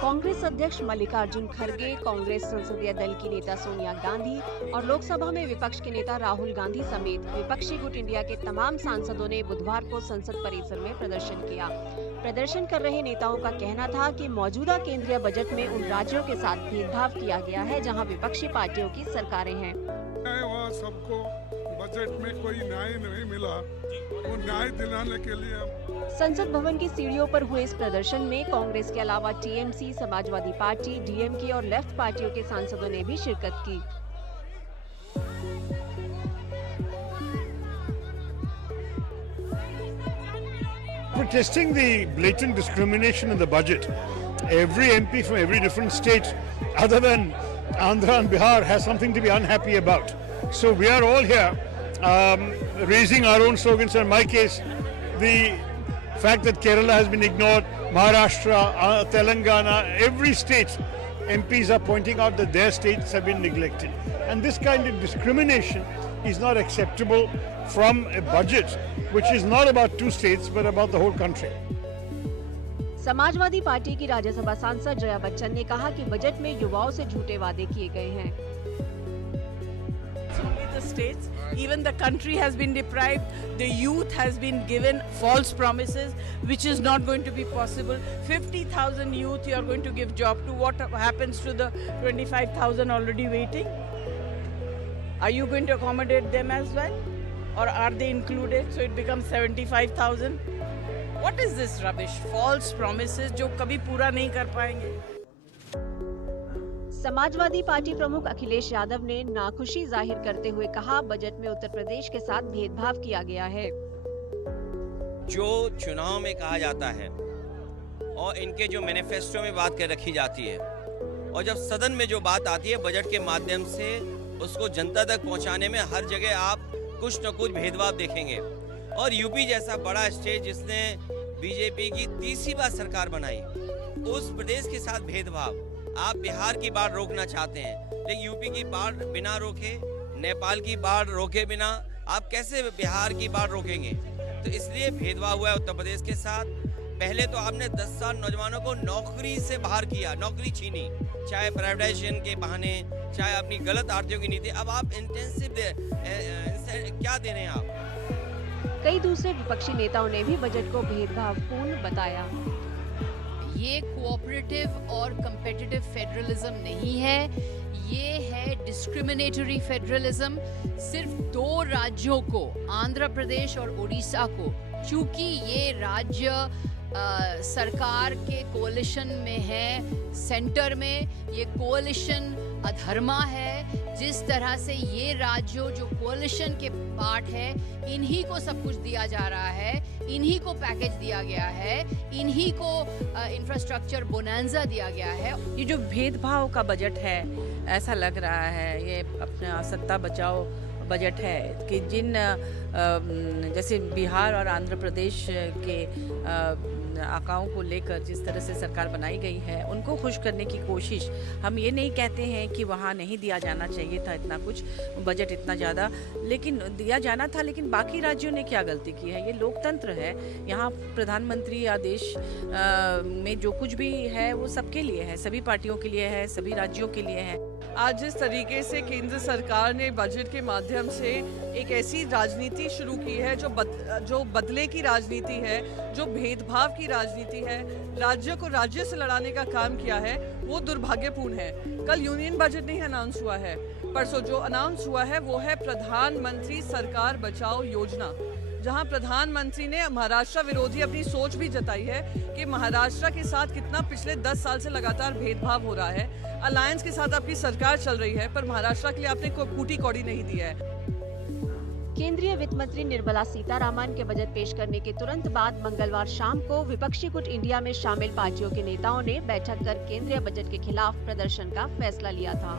कांग्रेस अध्यक्ष मल्लिकार्जुन खड़गे, कांग्रेस संसदीय दल की नेता सोनिया गांधी और लोकसभा में विपक्ष के नेता राहुल गांधी समेत विपक्षी गुट इंडिया के तमाम सांसदों ने बुधवार को संसद परिसर में प्रदर्शन किया। प्रदर्शन कर रहे नेताओं का कहना था कि मौजूदा केंद्रीय बजट में उन राज्यों के साथ भेदभाव किया गया है जहां विपक्षी पार्टियों की सरकारें हैं। वहाँ सबको बजट में कोई न्याय नहीं मिला, वो न्याय दिलाने के लिए संसद भवन की सीढ़ियों पर हुए इस प्रदर्शन में कांग्रेस के अलावा टीएमसी, समाजवादी पार्टी, डीएमके और लेफ्ट पार्टियों के सांसदों ने भी शिरकत की। Protesting the blatant discrimination in the budget. Every MP from every different state, other than Andhra and Bihar, has something to be unhappy about. So we are all here raising our own slogans. In my case, the fact that Kerala has been ignored, Maharashtra, Telangana, every state, MPs are pointing out that their states have been neglected. And this kind of discrimination is not acceptable from a budget which is not about two states but about the whole country. Samajwadi party की राज्यसभा सांसद जया बच्चन ने कहा कि budget में युवाओं से झूठे वादे किए गए हैं। The states, even the country has been deprived, the youth has been given false promises which is not going to be possible. 50,000 youth you are going to give job to. What happens to the 25,000 already waiting? Are you going to accommodate them as well, or are they included so it becomes 75,000? What is this rubbish? False promises जो कभी पूरा नहीं कर पाएंगे। Samajwadi party प्रमुख अखिलेश यादव ने नाखुशी जाहिर करते हुए कहा, बजट में उत्तर प्रदेश के साथ भेदभाव किया गया है। जो चुनाव में कहा जाता है और इनके जो मैनिफेस्टो में बात कर रखी जाती है और जब सदन में जो बात आती है बजट के माध्यम से उसको जनता तक पहुंचाने में हर जगह आप कुछ न कुछ भेदभाव देखेंगे। और यूपी जैसा बड़ा स्टेट जिसने बीजेपी की तीसरी बार सरकार बनाई, उस प्रदेश के साथ भेदभाव आप बिहार की बाढ़ रोकना चाहते हैं, लेकिन यूपी की बाढ़ बिना रोके, नेपाल की बाढ़ रोके बिना आप कैसे बिहार की बाढ़ रोकेंगे? तो इसलिए भेदभाव हुआ है उत्तर प्रदेश के साथ। पहले तो आपने 10 साल नौजवानों को नौकरी से बाहर किया, नौकरी छीनी, चाहे प्राइवेटाइजेशन के बहाने, चाहे अपनी गलत आर्थिक नीति। अब आप इंटेंसिव क्या दे रहे हैं आप? कई दूसरे विपक्षी नेताओं ने भी बजट को भेदभावपूर्ण बताया। ये कोऑपरेटिव और कंपेटिटिव फेडरलिज्म नहीं है, ये है डिस्क्रिमिनेटरी फेडरलिज्म। सिर्फ 2 राज्यों को, आंध्र प्रदेश और उड़ीसा को, चूंकि ये राज्य सरकार के कोalition में है, सेंटर में, ये कोalition अधर्मा है। जिस तरह से ये राज्यों जो कोalition के पार्ट है, इन्हीं को सब कुछ दिया जा रहा है, इन्हीं को पैकेज दिया गया है, इन्हीं को इंफ्रास्ट्रक्चर बोनांजा दिया गया है। ये जो भेदभाव का बजट है, ऐसा लग रहा है ये अपना सत्ता बचाओ बजट है कि जिन जैसे बिहार और आंध्र प्रदेश के आकाओं को लेकर जिस तरह से सरकार बनाई गई है, उनको खुश करने की कोशिश। हम ये नहीं कहते हैं कि वहाँ नहीं दिया जाना चाहिए था इतना कुछ, बजट इतना ज़्यादा, लेकिन दिया जाना था। लेकिन बाकी राज्यों ने क्या गलती की है? ये लोकतंत्र है, यहाँ प्रधानमंत्री आदेश में जो कुछ भी है वो सबके लिए है, सभी पार्टियों के लिए है, सभी राज्यों के लिए है। आज जिस तरीके से केंद्र सरकार ने बजट के माध्यम से एक ऐसी राजनीति शुरू की है जो बदले की राजनीति है, जो भेदभाव की राजनीति है, राज्य को राज्य से लड़ाने का काम किया है, वो दुर्भाग्यपूर्ण है। कल यूनियन बजट नहीं अनाउंस हुआ है, परसों जो अनाउंस हुआ है वो है प्रधानमंत्री सरकार बचाओ योजना, जहां प्रधानमंत्री ने महाराष्ट्र विरोधी अपनी सोच भी जताई है कि महाराष्ट्र के साथ कितना पिछले 10 साल से लगातार भेदभाव हो रहा है। अलायंस के साथ आपकी सरकार चल रही है, पर महाराष्ट्र के लिए आपने कोई फूटी कौड़ी नहीं दिया है। केंद्रीय वित्त मंत्री निर्मला सीतारामन के बजट पेश करने के तुरंत बाद मंगलवार शाम को विपक्षी गुट इंडिया में शामिल पार्टियों के नेताओं ने बैठक कर केंद्रीय बजट के खिलाफ प्रदर्शन का फैसला लिया था।